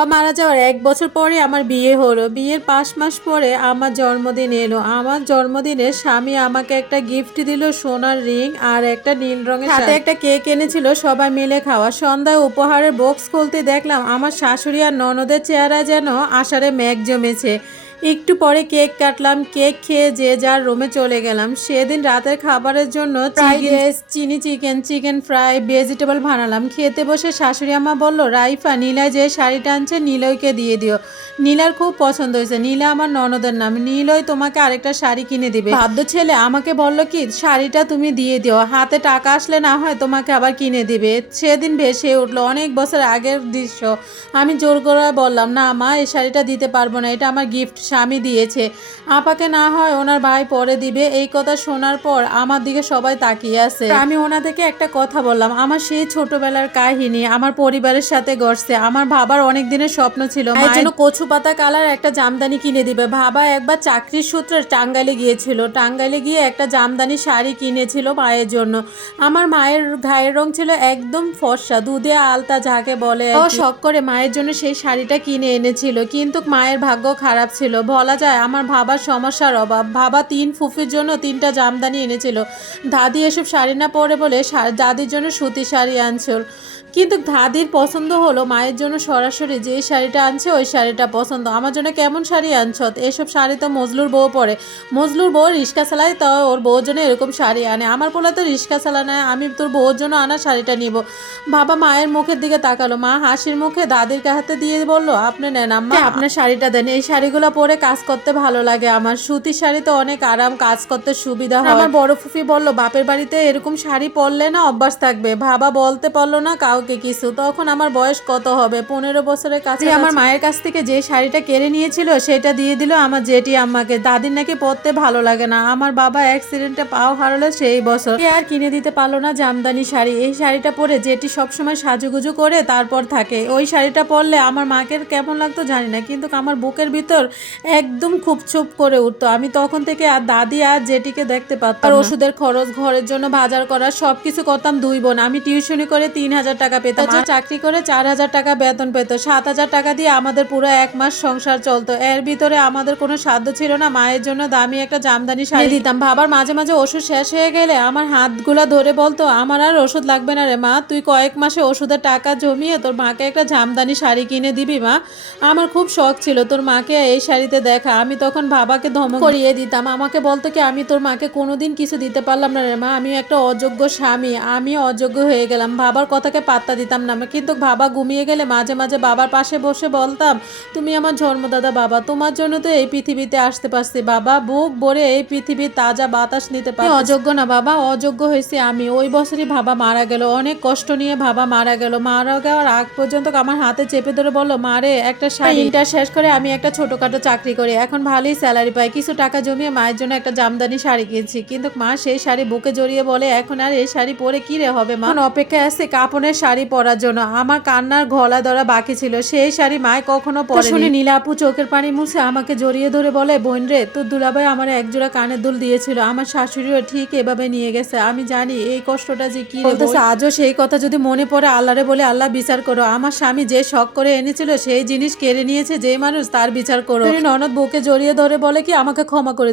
বাবা মারা যাওয়ার এক বছর পরে আমার বিয়ে হলো। বিয়ের পাঁচ মাস পরে আমার জন্মদিন এলো। আমার জন্মদিনে স্বামী আমাকে একটা গিফট দিল সোনার রিং আর একটা নীল রঙের সাথে একটা কেক এনেছিল সবাই মিলে খাওয়া। সন্ধ্যায় উপহারের বক্স খুলতে দেখলাম আমার শাশুড়ি আর ননদের চেহারা যেন আষাঢ়ে ম্যাগ জমেছে। একটু পরে কেক কাটলাম কেক খেয়ে যে যার রুমে চলে গেলাম। সেদিন রাতের খাবারের জন্য চিনি চিকেন চিকেন ফ্রাই ভেজিটেবল বানালাম। খেতে বসে শাশুড়ি আম্মা বলল রাইফা নীলা যে শাড়িটা আনছে নীলয়কে দিয়ে দিও। নীলার খুব পছন্দ হয়েছে। নীলা আমার ননদের নাম। নীলই তোমাকে আরেকটা শাড়ি কিনে দিবে। ভাদ্য ছেলে আমাকে বলল কি শাড়িটা তুমি দিয়ে দিও। হাতে টাকা আসলে না হয় তোমাকে আবার কিনে দিবে। সেদিন ভেসে উঠল অনেক বছর আগের দৃশ্য। আমি জোর করে বললাম না মা এই শাড়িটা দিতে পারব না। এটা আমার গিফট স্বামী দিয়েছে। আপাকে না হয় ওনার ভাই পরে দিবে। এই কথা শোনার পর আমার দিকে সবাই তাকিয়ে আছে। আমি ওনা থেকে একটা কথা বললাম আমার সেই ছোটবেলার কাহিনী আমার পরিবারের সাথে গড়ছে আমার ভাবার অনেক দিনের স্বপ্ন ছিল মায়ের জন্য কচু পাতা কালার একটা জামদানি কিনে দিবে। ভাবা একবার চাকরির সূত্রে টাঙ্গাইলে গিয়েছিল। টাঙ্গাইলে গিয়ে একটা জামদানি শাড়ি কিনেছিল মায়ের জন্য। আমার মায়ের গায়ের রং ছিল একদম ফর্সা, দুধে আলতা যাকে বলে ও শখ করে মায়ের জন্য সেই শাড়িটা কিনে এনেছিল। কিন্তু মায়ের ভাগ্য খারাপ ছিল। বলা যায় আমার ভাবার সমস্যার অভাব। ভাবা তিন ফুফির জন্য তিনটা জামদানি এনেছিল। দাদি এসব শাড়ি না পরে বলে দাদির জন্য সুতি শাড়ি আনছিল। কিন্তু দাদির পছন্দ হলো মায়ের জন্য সরাসরি যে শাড়িটা আনছে ওই শাড়িটা পছন্দ। আমার জন্য কেমন শাড়ি আনছ? এসব শাড়ি তো মজলুর বউ পরে। মজলুর বউ রিক্সা চালায় তো ওর বউর জন্য এরকম শাড়ি আনে। আমার পোলা তো রিক্সা চালানো আমি তোর বউর জন্য আনা শাড়িটা নিব। বাবা মায়ের মুখের দিকে তাকালো। মা হাসির মুখে দাদির হাতে দিয়ে বলল আপনি নেন আম্মা। আপনার শাড়িটা দেন? এই শাড়িগুলো পরে কাজ করতে ভালো লাগে আমার। সুতির শাড়ি তো অনেক আরাম কাজ করতে সুবিধা হয়। আমার বড় ফুফি বলল বাপের বাড়িতে এরকম শাড়ি পরলে না অভ্যাস থাকবে। ভাবা বলতে পারল না কাউকে কিছু। তখন আমার বয়স কত হবে? পনেরো বছরের কাছে আমার মায়ের কাছ থেকে যে শাড়িটা কেড়ে নিয়েছিল, সেটা দিয়ে দিল আমার জেটি আম্মাকে। দাদির নাকি পরতে ভালো লাগে না। আমার বাবা অ্যাক্সিডেন্টে পাও হারালো সেই বছর। আর কিনে দিতে পারল না জামদানি শাড়ি। এই শাড়িটা পরে জেঠি সবসময় সাজুগুজু করে তারপর থাকে। ওই শাড়িটা পরলে আমার মাকে কেমন লাগতো জানি না, কিন্তু আমার বুকের ভিতর একদম খুব চুপ করে উঠতো। আমি তখন থেকে আর দাদি আর জেঠিকে দেখতে পারতাম আর ওষুধের খরচ, ঘরের জন্য বাজার করা সব কিছু করতাম দুই বোন। আমি টিউশনি করে তিন হাজার টাকা পেতাম। চাকরি করে চার হাজার টাকা বেতন পেতো। সাত হাজার টাকা দিয়ে আমাদের পুরো এক মাস সংসার চলতো। এর ভিতরে আমাদের কোনো সাধ্য ছিল না, মায়ের জন্য দামি একটা জামদানি শাড়ি। দিতাম। ভাবার মাঝে মাঝে ওষুধ শেষ হয়ে গেলে আমার হাতগুলা ধরে বলতো, আমার আর ওষুধ লাগবে না রে মা, তুই কয়েক মাসে ওষুধের টাকা জমিয়ে তোর মাকে একটা জামদানি শাড়ি কিনে দিবি মা। আমার খুব শখ ছিল, তোর মাকে এই শাড়িতে দেখা। আমি তখন বাবাকে ধমক করিয়ে দিতাম, আমাকে বলতো কি, আমি তোর মাকে কোনোদিন কিছু দিতে পারলাম না রে মা, আমি একটা অযোগ্য স্বামী, আমি অযোগ্য হয়ে গেলাম। বাবার কথাকে পাত্তা দিতাম না, কিন্তু বাবা ঘুমিয়ে গেলে মাঝে মাঝে বাবার পাশে বসে বলতাম তুমি আমার জন্মদাদা বাবা তোমার জন্য তো এই পৃথিবীতে আসতে পারছি বাবা। বুক ভরে এই পৃথিবীর তাজা বাতাস নিতে পারি অযোগ্য না বাবা অযোগ্য হয়েছে আমি। ওই বছরই বাবা মারা গেল অনেক কষ্ট নিয়ে বাবা মারা গেল। মারা যাওয়ার আগ পর্যন্ত আমার হাতে চেপে ধরে বলল মারে একটা শাড়ি ইন্টার শেষ করে আমি একটা ছোটখাটো চাকরি করি। এখন ভালোই স্যালারি পাই। কিছু টাকা জমিয়ে মায়ের জন্য একটা জামদানি শাড়ি কিনছি। কিন্তু মা সেই শাড়ি বুকে জড়িয়ে বলে এখন আর এই শাড়ি পরে কি রে হবে মা? অপেক্ষায় আছে কাপনের শাড়ি পরার জন্য। আমার কান্নার গলা ধরা বাকি ছিল। সেই শাড়ি মায় কখনো পরে শুনে নীলা আপু চোখের পানি মুছে আমাকে জড়িয়ে ধরে বলে বোন রে তোর দুলাভাই আমার একজোড়া কানের দুল দিয়েছিল। আমার শাশুড়িও ঠিক এভাবে নিয়ে গেছে। আমি জানি এই কষ্টটা যে কি বলতেছে আজও সেই কথা যদি মনে পড়ে আল্লাহরে বলে আল্লাহ বিচার করো। আমার স্বামী যে শখ করে এনেছিল সেই জিনিস কেড়ে নিয়েছে। যে মানুষ তার বিচার করো। ননদ বুকে জড়িয়ে ধরে বলে কি আমাকে ক্ষমা করে